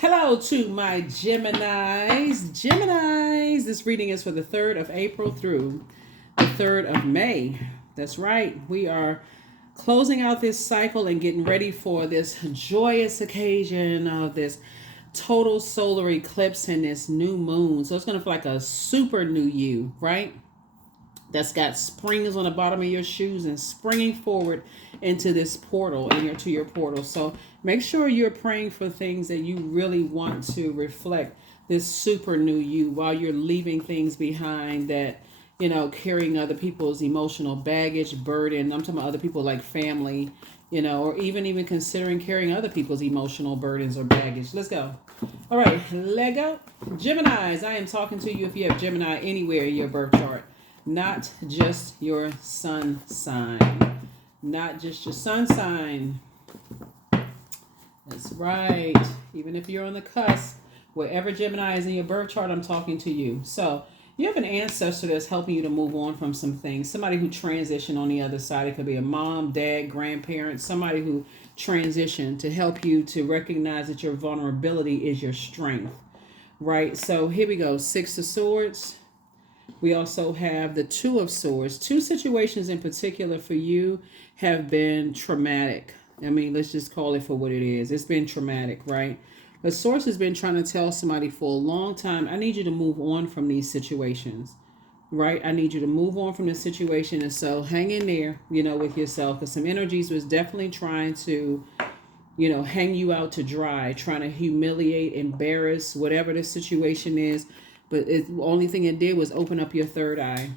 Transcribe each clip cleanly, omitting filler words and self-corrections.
Hello to my Geminis. Geminis, this reading is for the 3rd of April through the 3rd of May. That's right. We are closing out this cycle and getting ready for this joyous occasion of this total solar eclipse and this new moon. So it's going to feel like a super new you, right? That's got springs on the bottom of your shoes and springing forward into this portal and to your portal. So make sure you're praying for things that you really want to reflect this super new you while you're leaving things behind that, carrying other people's emotional baggage, burden. I'm talking about other people like family, or even considering carrying other people's emotional burdens or baggage. Let's go. All right, Lego. Geminis, I am talking to you if you have Gemini anywhere in your birth chart. Not just your sun sign. Not just your sun sign. That's right. Even if you're on the cusp, wherever Gemini is in your birth chart, I'm talking to you. So you have an ancestor that's helping you to move on from some things. Somebody who transitioned on the other side. It could be a mom, dad, grandparent, somebody who transitioned to help you to recognize that your vulnerability is your strength. Right? So here we go. 6 of Swords. We also have the 2 of Swords. 2 situations in particular for you have been traumatic. I mean, let's just call it for what it is. It's been traumatic, right? The source has been trying to tell somebody for a long time, I need you to move on from these situations, right? I need you to move on from this situation. And so hang in there, with yourself, because some energies was definitely trying to, hang you out to dry, trying to humiliate, embarrass, whatever the situation is. But the only thing it did was open up your third eye.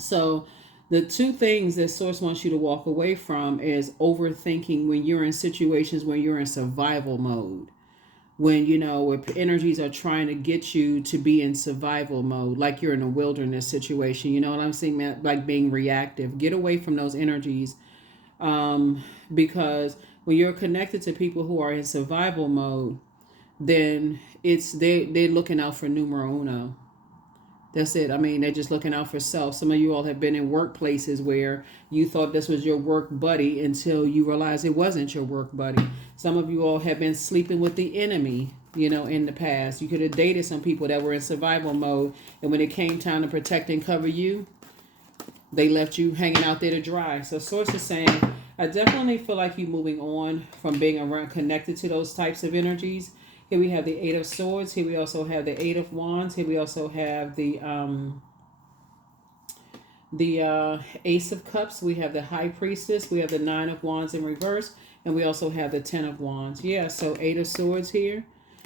So the 2 things that source wants you to walk away from is overthinking when you're in situations when you're in survival mode. When, where energies are trying to get you to be in survival mode, like you're in a wilderness situation. You know what I'm saying? Like being reactive. Get away from those energies. Because when you're connected to people who are in survival mode, then they're looking out for numero uno. That's it. I mean, they're just looking out for self. Some of you all have been in workplaces where you thought this was your work buddy until you realized it wasn't your work buddy. Some of you all have been sleeping with the enemy, in the past. You could have dated some people that were in survival mode, and when it came time to protect and cover you, they left you hanging out there to dry. So Source is saying, I definitely feel like you moving on from being around connected to those types of energies. Here we have the 8 of Swords. Here we also have the 8 of Wands. Here we also have the Ace of Cups. We have the High Priestess. We have the 9 of Wands in reverse. And we also have the 10 of Wands. Yeah, so 8 of Swords here.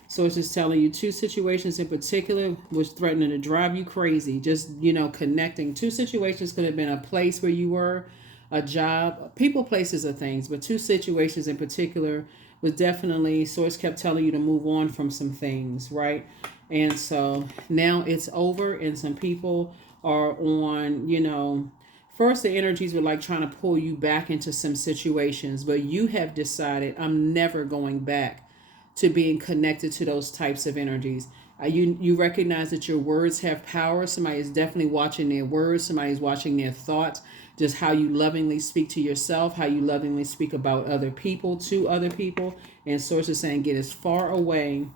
Source is telling you 2 situations in particular was threatening to drive you crazy. Just, connecting. 2 situations could have been a place where you were, a job, people, places, or things. But 2 situations in particular was definitely, Source kept telling you to move on from some things, right? And so now it's over, and some people are on, first the energies were like trying to pull you back into some situations, but you have decided, I'm never going back to being connected to those types of energies. You recognize that your words have power. Somebody is definitely watching their words. Somebody's watching their thoughts. Just how you lovingly speak to yourself, how you lovingly speak about other people to other people. And Source is saying get as far away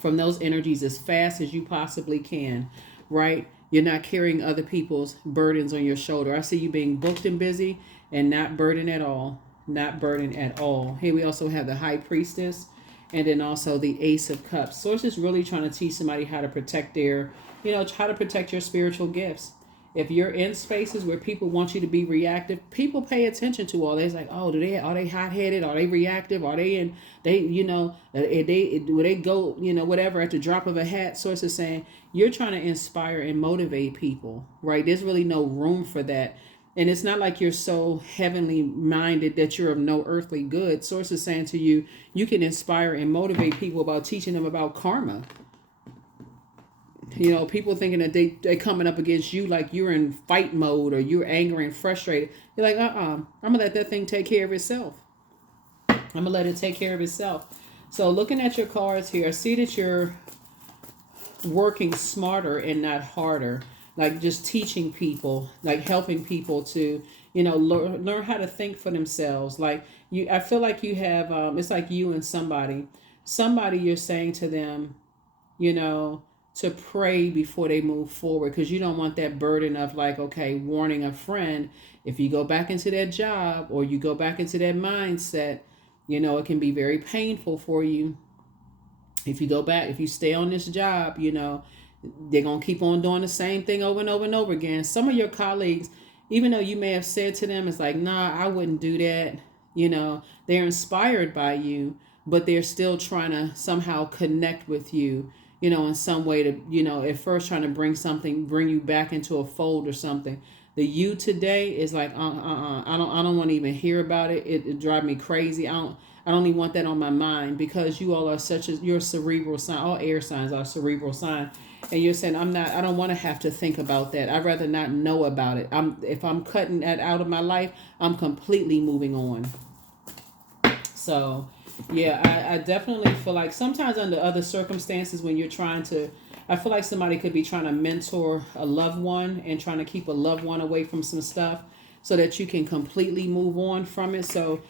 from those energies as fast as you possibly can, right? You're not carrying other people's burdens on your shoulder. I see you being booked and busy and not burdened at all. Not burdened at all. Here we also have the High Priestess. And then also the Ace of Cups. Source is really trying to teach somebody how to protect their, how to protect your spiritual gifts. If you're in spaces where people want you to be reactive, people pay attention to all this. Like, oh, are they hot headed? Are they reactive? Are they in? Will they go? Whatever at the drop of a hat. Source is saying you're trying to inspire and motivate people, right? There's really no room for that. And it's not like you're so heavenly minded that you're of no earthly good. Source is saying to you, you can inspire and motivate people about teaching them about karma. People thinking that they coming up against you like you're in fight mode or you're angry and frustrated. You're like, I'm going to let that thing take care of itself. I'm going to let it take care of itself. So looking at your cards here, I see that you're working smarter and not harder. Like just teaching people, like helping people to, learn how to think for themselves. Like I feel like you have, it's like you and somebody somebody you're saying to them, you know, to pray before they move forward, because you don't want that burden of like, okay, warning a friend, if you go back into that job or you go back into that mindset, you know, it can be very painful for you. If you go back, if you stay on this job, you know, they're going to keep on doing the same thing over and over and over again. Some of your colleagues, even though you may have said to them, it's like, nah, I wouldn't do that. You know, they're inspired by you, but they're still trying to somehow connect with you, you know, in some way to, you know, at first trying to bring you back into a fold or something. The you today is like, I don't want to even hear about it. It drives me crazy. I don't even want that on my mind, because you all are you're a cerebral sign. All air signs are cerebral sign. And you're saying, I don't want to have to think about that. I'd rather not know about it. If I'm cutting that out of my life, I'm completely moving on. So, yeah, I definitely feel like sometimes under other circumstances when you're trying to, I feel like somebody could be trying to mentor a loved one and trying to keep a loved one away from some stuff so that you can completely move on from it. So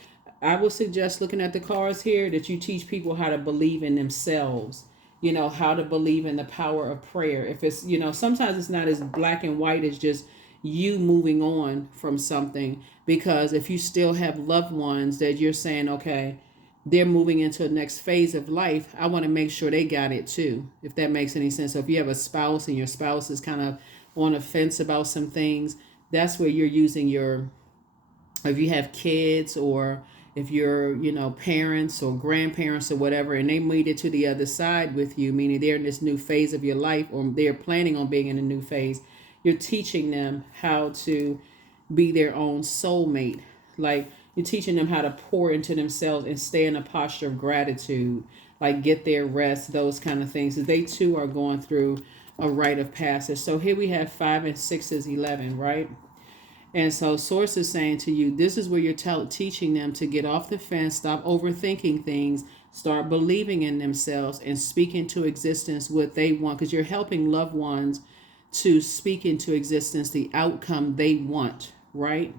I would suggest, looking at the cards here, that you teach people how to believe in themselves, you know, how to believe in the power of prayer. If it's, you know, sometimes it's not as black and white as just you moving on from something, because if you still have loved ones that you're saying, okay, they're moving into the next phase of life, I want to make sure they got it too, if that makes any sense. So if you have a spouse and your spouse is kind of on a fence about some things, that's where you're using your, if you have kids, or if you're, you know, parents or grandparents or whatever, and they made it to the other side with you, meaning they're in this new phase of your life, or they're planning on being in a new phase, you're teaching them how to be their own soulmate. Like, you're teaching them how to pour into themselves and stay in a posture of gratitude, like get their rest, those kind of things. They too are going through a rite of passage. So here we have 5 and 6 is 11, right? And so Source is saying to you, this is where you're teaching them to get off the fence, stop overthinking things, start believing in themselves, and speak into existence what they want, because you're helping loved ones to speak into existence the outcome they want, right?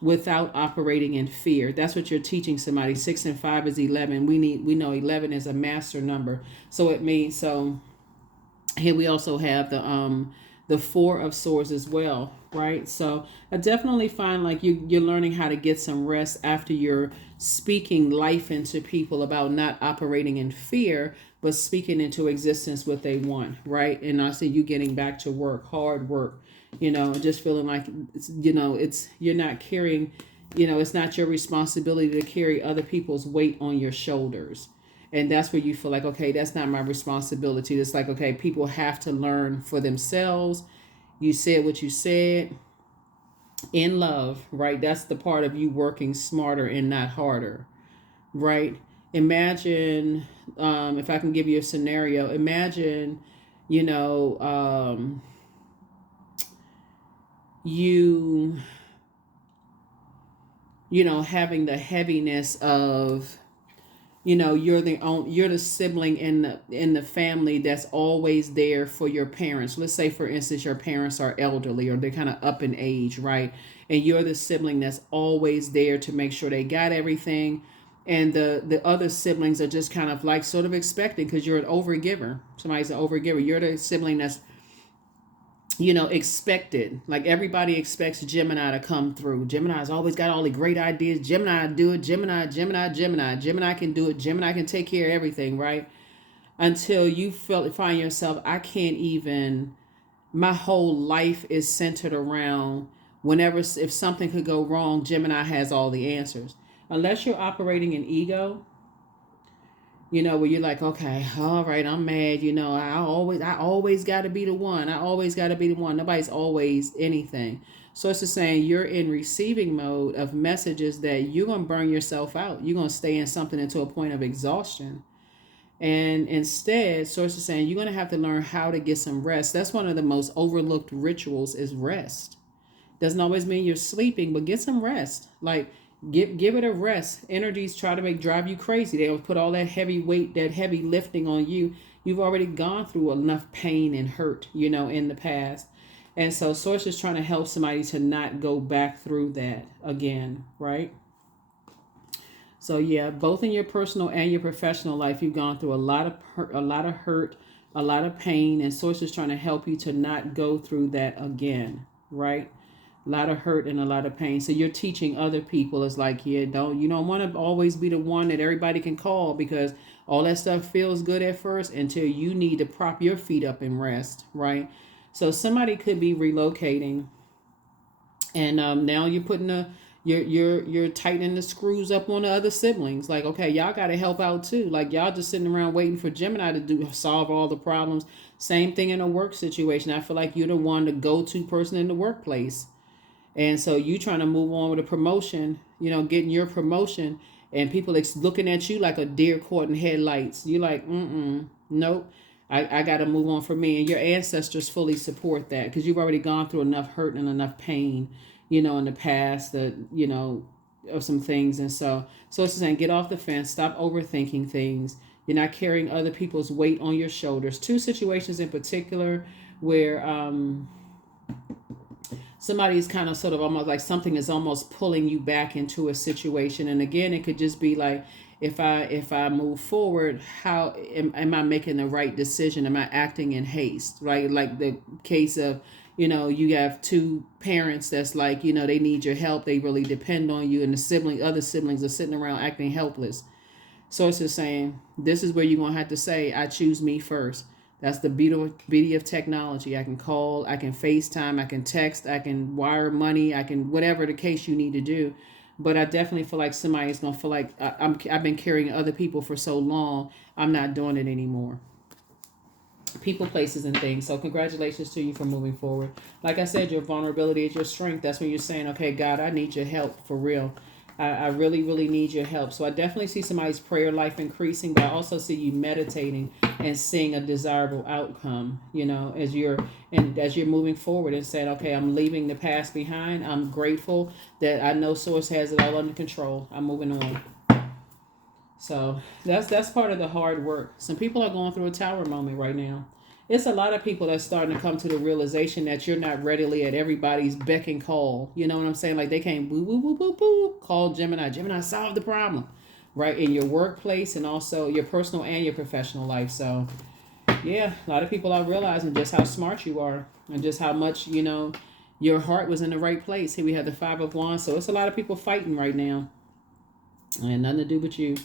Without operating in fear. That's what you're teaching somebody. 6 and 5 is 11. We know 11 is a master number. So it means, so here we also have the 4 of swords as well, right? So I definitely find like you're learning how to get some rest after you're speaking life into people about not operating in fear, but speaking into existence what they want, right? And I see you getting back to work, hard work, you know, just feeling like, you know, it's, you're not carrying, you know, it's not your responsibility to carry other people's weight on your shoulders. And that's where you feel like, okay, that's not my responsibility. It's like, okay, people have to learn for themselves. You said what you said in love, right? That's the part of you working smarter and not harder, right? Imagine, if I can give you a scenario, imagine, you know, you know, having the heaviness of, you know, you're the sibling in the family that's always there for your parents. Let's say, for instance, your parents are elderly or they're kind of up in age, right? And you're the sibling that's always there to make sure they got everything, and the other siblings are just kind of like sort of expecting, because you're an overgiver. Somebody's an overgiver. You're the sibling that's, you know, expected. Like, everybody expects Gemini to come through. Gemini's always got all the great ideas. Gemini do it. Gemini can do it. Gemini can take care of everything, right? Until you find yourself, I can't even, my whole life is centered around, whenever, if something could go wrong, Gemini has all the answers. Unless you're operating in ego, you know, where you're like, okay, all right, I'm mad, you know, I always got to be the one. I always got to be the one. Nobody's always anything. So it's just saying you're in receiving mode of messages that you're going to burn yourself out. You're going to stay in something into a point of exhaustion. And instead, Source is saying you're going to have to learn how to get some rest. That's one of the most overlooked rituals, is rest. Doesn't always mean you're sleeping, but get some rest. Like, give it a rest. Energies try to drive you crazy. They'll put all that heavy weight, that heavy lifting on you. You've already gone through enough pain and hurt, you know, in the past. And so Source is trying to help somebody to not go back through that again, right? So yeah, both in your personal and your professional life, you've gone through a lot of hurt, a lot of pain, and Source is trying to help you to not go through that again, right? A lot of hurt and a lot of pain. So you're teaching other people. It's like, yeah, you don't want to always be the one that everybody can call, because all that stuff feels good at first until you need to prop your feet up and rest, right? So somebody could be relocating, and now you're putting you're tightening the screws up on the other siblings. Like, okay, y'all got to help out too. Like, y'all just sitting around waiting for Gemini to solve all the problems. Same thing in a work situation. I feel like you're the one, the go-to person in the workplace, and so you trying to move on with a promotion, getting your promotion, and people looking at you like a deer caught in headlights. You're like, nope. I got to move on for me. And your ancestors fully support that, because you've already gone through enough hurt and enough pain, in the past, that, of some things. And so it's saying, get off the fence, stop overthinking things. You're not carrying other people's weight on your shoulders. Two situations in particular where somebody is kind of sort of almost like something is almost pulling you back into a situation. And again, it could just be like, if I move forward, how am I making the right decision? Am I acting in haste, right? Like the case of, you have two parents that's like, they need your help. They really depend on you. And other siblings are sitting around acting helpless. So it's just saying, this is where you're going to have to say, I choose me first. That's the beauty of technology. I can call, I can FaceTime, I can text, I can wire money, I can, whatever the case you need to do. But I definitely feel like somebody is going to feel like I've been carrying other people for so long, I'm not doing it anymore. People, places, and things. So congratulations to you for moving forward. Like I said, your vulnerability is your strength. That's when you're saying, okay, God, I need your help for real. I really, really need your help. So I definitely see somebody's prayer life increasing, but I also see you meditating and seeing a desirable outcome, as you're moving forward and saying, okay, I'm leaving the past behind. I'm grateful that I know Source has it all under control. I'm moving on. So that's part of the hard work. Some people are going through a tower moment right now. It's a lot of people that's starting to come to the realization that you're not readily at everybody's beck and call. You know what I'm saying? Like, they can't boo, boo, boo, boo, boo, call Gemini. Gemini solve the problem, right? In your workplace and also your personal and your professional life. So, yeah, a lot of people are realizing just how smart you are and just how much, your heart was in the right place. Here we have the Five of Wands. So it's a lot of people fighting right now. And nothing to do with you.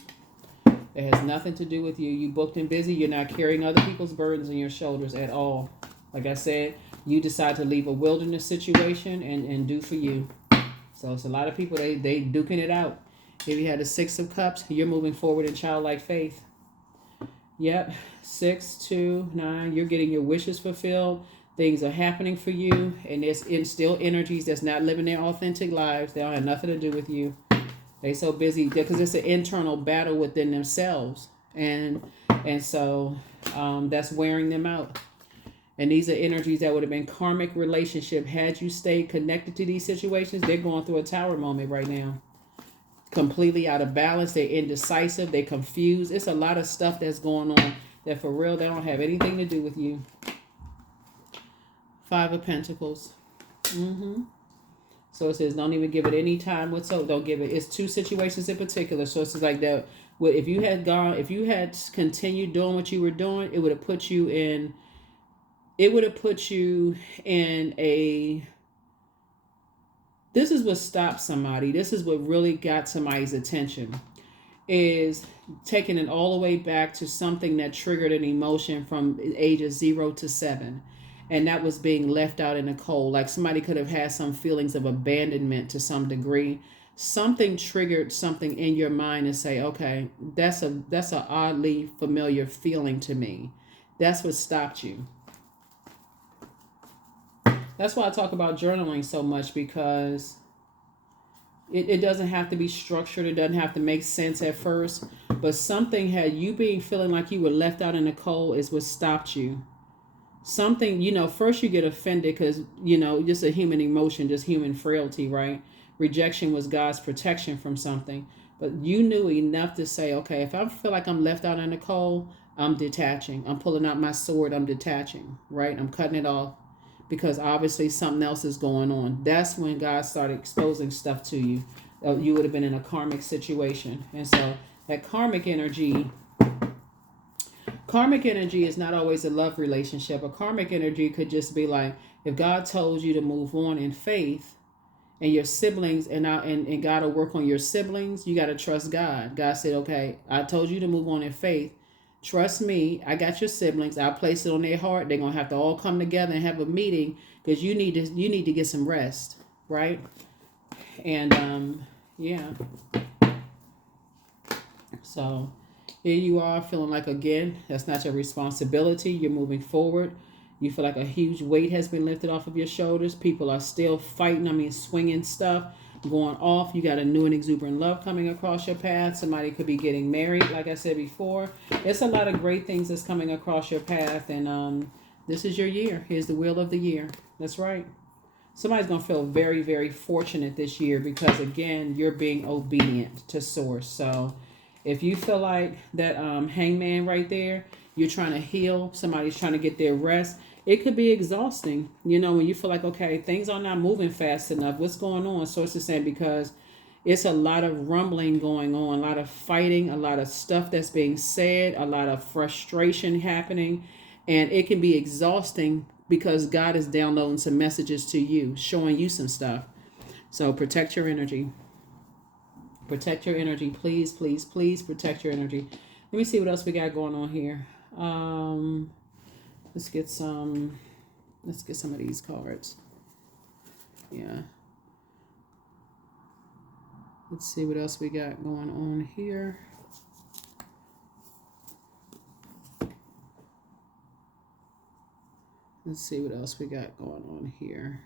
It has nothing to do with you. You booked and busy. You're not carrying other people's burdens on your shoulders at all. Like I said, you decide to leave a wilderness situation and do for you. So it's a lot of people, they duking it out. Here we had the Six of Cups. You're moving forward in childlike faith. Yep. 6, 2, 9. You're getting your wishes fulfilled. Things are happening for you. And there's still energies that's not living their authentic lives. They don't have nothing to do with you. They so busy because it's an internal battle within themselves, and so that's wearing them out. And these are energies that would have been karmic relationship had you stayed connected to these situations. They're going through a tower moment right now, completely out of balance. They're indecisive. They're confused. It's a lot of stuff that's going on that for real they don't have anything to do with you. Five of Pentacles. So it says, don't even give it any time whatsoever. Don't give it. It's two situations in particular. So it's like that. Well, if you had continued doing what you were doing, it would have put you in. It would have put you in a. This is what stopped somebody. This is what really got somebody's attention. Is taking it all the way back to something that triggered an emotion from ages 0 to 7. And that was being left out in the cold. Like somebody could have had some feelings of abandonment to some degree. Something triggered something in your mind and say, okay, that's a oddly familiar feeling to me. That's what stopped you. That's why I talk about journaling so much, because it doesn't have to be structured. It doesn't have to make sense at first. But something had you feeling like you were left out in the cold is what stopped you. Something, first you get offended because, just a human emotion, just human frailty, right? Rejection was God's protection from something. But you knew enough to say, okay, if I feel like I'm left out in the cold, I'm detaching. I'm pulling out my sword. I'm detaching, right? I'm cutting it off because obviously something else is going on. That's when God started exposing stuff to you. You would have been in a karmic situation. And so that karmic energy is not always a love relationship. A karmic energy could just be like, if God told you to move on in faith, and your siblings, and God will work on your siblings, you got to trust God. God said, okay, I told you to move on in faith. Trust me, I got your siblings. I'll place it on their heart. They're going to have to all come together and have a meeting, because you need to get some rest, right? And yeah. So here you are feeling like, again, that's not your responsibility. You're moving forward. You feel like a huge weight has been lifted off of your shoulders. People are still fighting, swinging stuff, going off. You got a new and exuberant love coming across your path. Somebody could be getting married, like I said before. It's a lot of great things that's coming across your path. And this is your year. Here's the wheel of the year. That's right. Somebody's going to feel very, very fortunate this year because, again, you're being obedient to source. So if you feel like that hangman right there, you're trying to heal, somebody's trying to get their rest, it could be exhausting, when you feel like, okay, things are not moving fast enough. What's going on? Source is saying because it's a lot of rumbling going on, a lot of fighting, a lot of stuff that's being said, a lot of frustration happening, and it can be exhausting because God is downloading some messages to you, showing you some stuff. So protect your energy. Protect your energy. Please, please, please protect your energy. Let me see what else we got going on here. Let's get some of these cards. Yeah. Let's see what else we got going on here. Let's see what else we got going on here.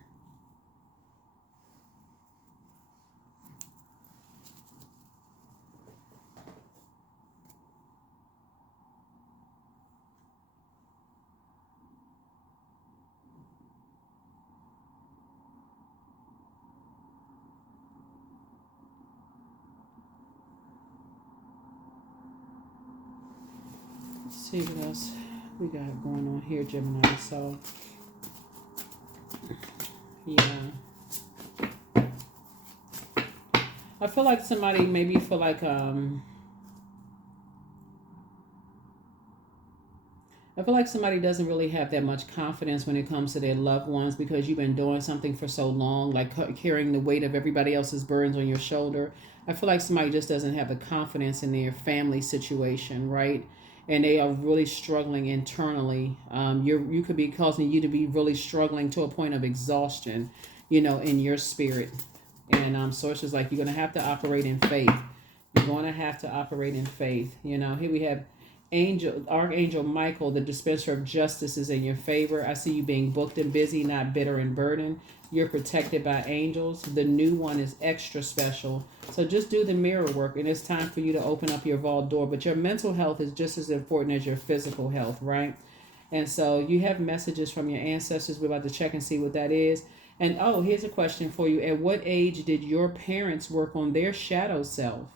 Let's see what else we got going on here, Gemini. So, yeah. I feel like somebody maybe feel like I feel like somebody doesn't really have that much confidence when it comes to their loved ones because you've been doing something for so long, like carrying the weight of everybody else's burdens on your shoulder. I feel like somebody just doesn't have the confidence in their family situation, right? And they are really struggling internally. You could be causing you to be really struggling to a point of exhaustion, in your spirit. And sources like you're going to have to operate in faith. You're going to have to operate in faith. Here we have Archangel Michael, the dispenser of justice, is in your favor. I see you being booked and busy, not bitter and burdened. You're protected by angels. The new one is extra special. So just do the mirror work, and it's time for you to open up your vault door. But your mental health is just as important as your physical health, right? And so you have messages from your ancestors. We're about to check and see what that is. And here's a question for you. At what age did your parents work on their shadow self?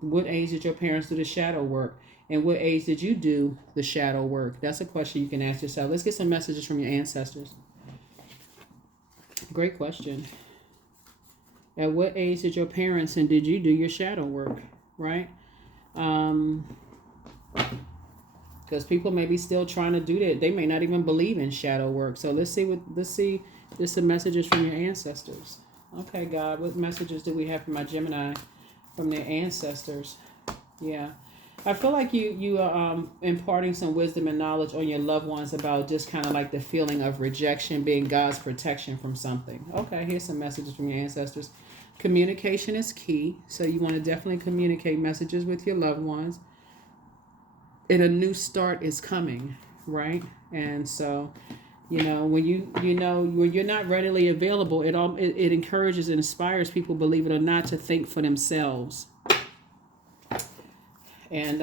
What age did your parents do the shadow work? And what age did you do the shadow work? That's a question you can ask yourself. Let's get some messages from your ancestors. Great question. At what age did your parents and did you do your shadow work? Right? Because people may be still trying to do that. They may not even believe in shadow work. So let's see just some messages from your ancestors. Okay, God, what messages do we have from my Gemini from their ancestors? Yeah. I feel like you are imparting some wisdom and knowledge on your loved ones about just kind of like the feeling of rejection being God's protection from something. Okay, here's some messages from your ancestors. Communication is key, so you want to definitely communicate messages with your loved ones. And a new start is coming, right? And so, when when you're not readily available, it encourages and inspires people, believe it or not, to think for themselves. And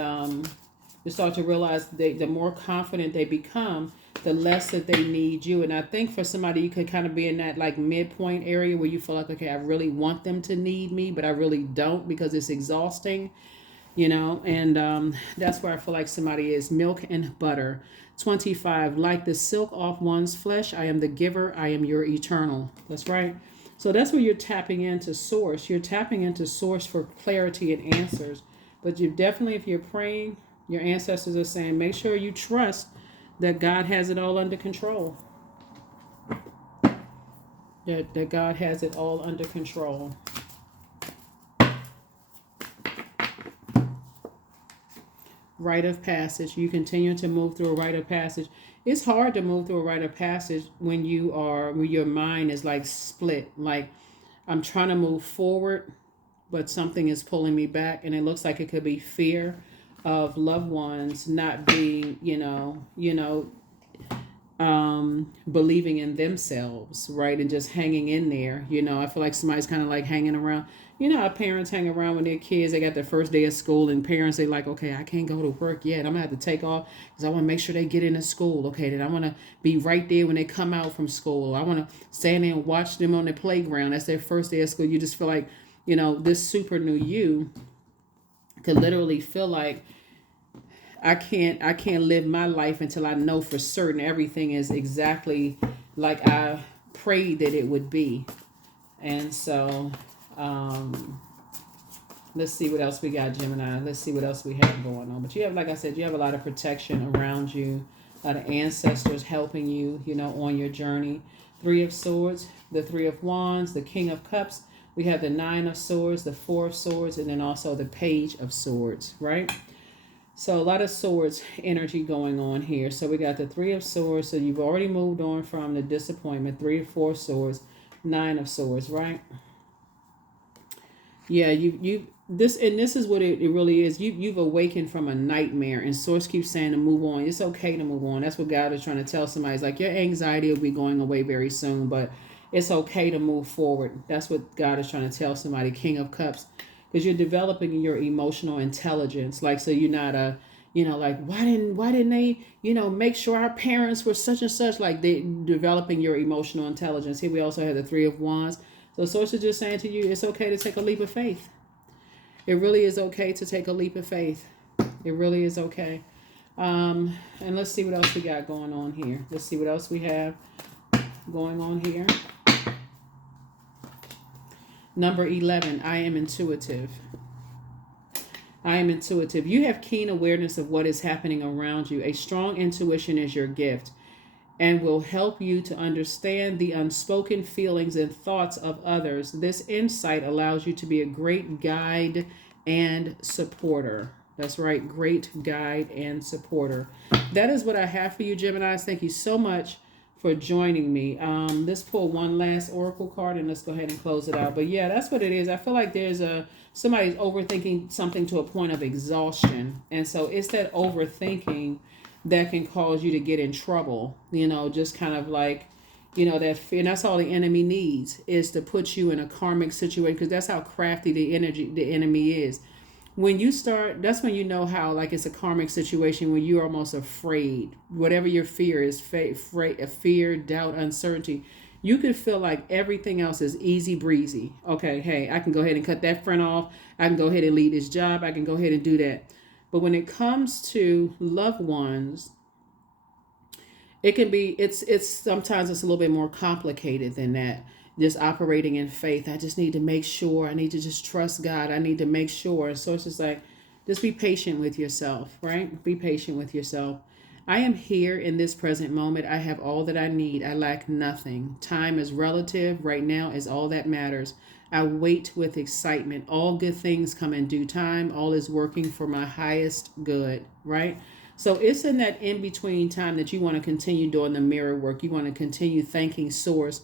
you start to realize the more confident they become, the less that they need you. And I think for somebody, you could kind of be in that like midpoint area where you feel like, okay, I really want them to need me, but I really don't because it's exhausting, and that's where I feel like somebody is. Milk and butter. 25, like the silk off one's flesh, I am the giver, I am your eternal. That's right. So that's where you're tapping into source. You're tapping into source for clarity and answers. But you definitely, if you're praying, your ancestors are saying, make sure you trust that God has it all under control. That God has it all under control. Rite of passage. You continue to move through a rite of passage. It's hard to move through a rite of passage when your mind is like split. Like, I'm trying to move forward, but something is pulling me back, and it looks like it could be fear of loved ones not being, believing in themselves, right? And just hanging in there. I feel like somebody's kind of like hanging around. How parents hang around when their kids, they got their first day of school, and parents, they like, okay, I can't go to work yet. I'm going to have to take off because I want to make sure they get into school. Okay, then I want to be right there when they come out from school. I want to stand there and watch them on the playground. That's their first day of school. You just feel like, this super new you could literally feel like, I can't live my life until I know for certain everything is exactly like I prayed that it would be. And so, let's see what else we got, Gemini. Let's see what else we have going on. But you have, like I said, you have a lot of protection around you, a lot of ancestors helping you, on your journey. 3 of Swords, the 3 of Wands, the King of Cups. We have the 9 of Swords, the 4 of Swords, and then also the Page of Swords, right? So a lot of swords energy going on here. So we got the 3 of Swords. So you've already moved on from the disappointment. 3 of 4 Swords, 9 of Swords, right? Yeah, this is what it really is. You've awakened from a nightmare, and Source keeps saying to move on. It's okay to move on. That's what God is trying to tell somebody. It's like your anxiety will be going away very soon, but it's okay to move forward. That's what God is trying to tell somebody. King of Cups. Because you're developing your emotional intelligence. Like, so you're not like, why didn't they, make sure our parents were such and such. Like, they developing your emotional intelligence. Here we also have the 3 of Wands. So Source is just saying to you, it's okay to take a leap of faith. It really is okay to take a leap of faith. It really is okay. And let's see what else we got going on here. Let's see what else we have going on here. Number 11, I am intuitive. I am intuitive. You have keen awareness of what is happening around you. A strong intuition is your gift and will help you to understand the unspoken feelings and thoughts of others. This insight allows you to be a great guide and supporter. That's right, great guide and supporter. That is what I have for you, Geminis. Thank you so much for joining me. Let's pull one last oracle card and let's go ahead and close it out. But yeah, that's what it is. I feel like there's somebody's overthinking something to a point of exhaustion. And so it's that overthinking that can cause you to get in trouble, just kind of like, that fear. And that's all the enemy needs, is to put you in a karmic situation, because that's how crafty the enemy is. When you start, that's when you know how, like, it's a karmic situation when you're almost afraid. Whatever your fear is, fear, doubt, uncertainty, you could feel like everything else is easy breezy. Okay, hey, I can go ahead and cut that friend off. I can go ahead and leave this job. I can go ahead and do that. But when it comes to loved ones, it can be, it's sometimes it's a little bit more complicated than that. Just operating in faith. I just need to make sure. I need to just trust God. I need to make sure. So it's just like, just be patient with yourself, right? Be patient with yourself. I am here in this present moment. I have all that I need. I lack nothing. Time is relative. Right now is all that matters. I wait with excitement. All good things come in due time. All is working for my highest good, right? So it's in that in-between time that you want to continue doing the mirror work. You want to continue thanking Source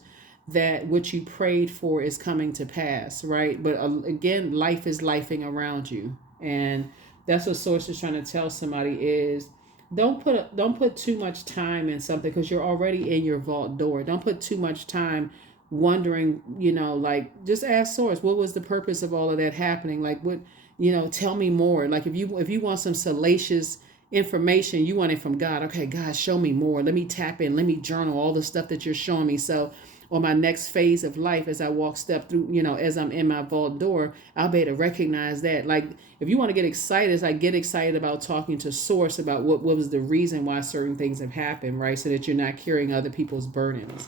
that what you prayed for is coming to pass, right? But again, life is lifing around you. And that's what Source is trying to tell somebody is, don't put too much time in something, because you're already in your vault door. Don't put too much time wondering, like, just ask Source, what was the purpose of all of that happening? Like, what, tell me more. Like, if you want some salacious information, you want it from God. Okay, God, show me more. Let me tap in. Let me journal all the stuff that you're showing me. So on my next phase of life, as I step through, as I'm in my vault door, I'll be able to recognize that. Like, if you want to get excited, it's like, get excited about talking to Source about what was the reason why certain things have happened, right? So that you're not carrying other people's burdens.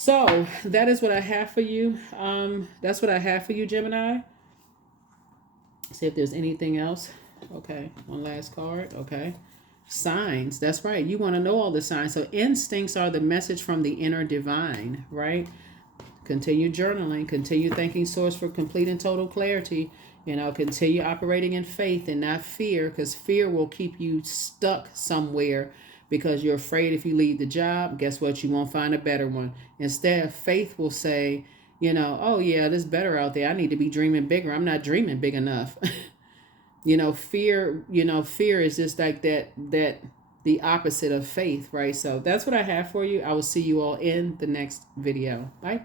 So that is what I have for you. That's what I have for you, Gemini. See if there's anything else. Okay, one last card. Okay. Signs. That's right. You want to know all the signs. So instincts are the message from the inner divine, right? Continue journaling. Continue thanking source for complete and total clarity. Continue operating in faith and not fear, because fear will keep you stuck somewhere because you're afraid if you leave the job, guess what? You won't find a better one. Instead, faith will say, oh yeah, there's better out there. I need to be dreaming bigger. I'm not dreaming big enough. Fear is just like that the opposite of faith, right? So that's what I have for you. I will see you all in the next video. Bye.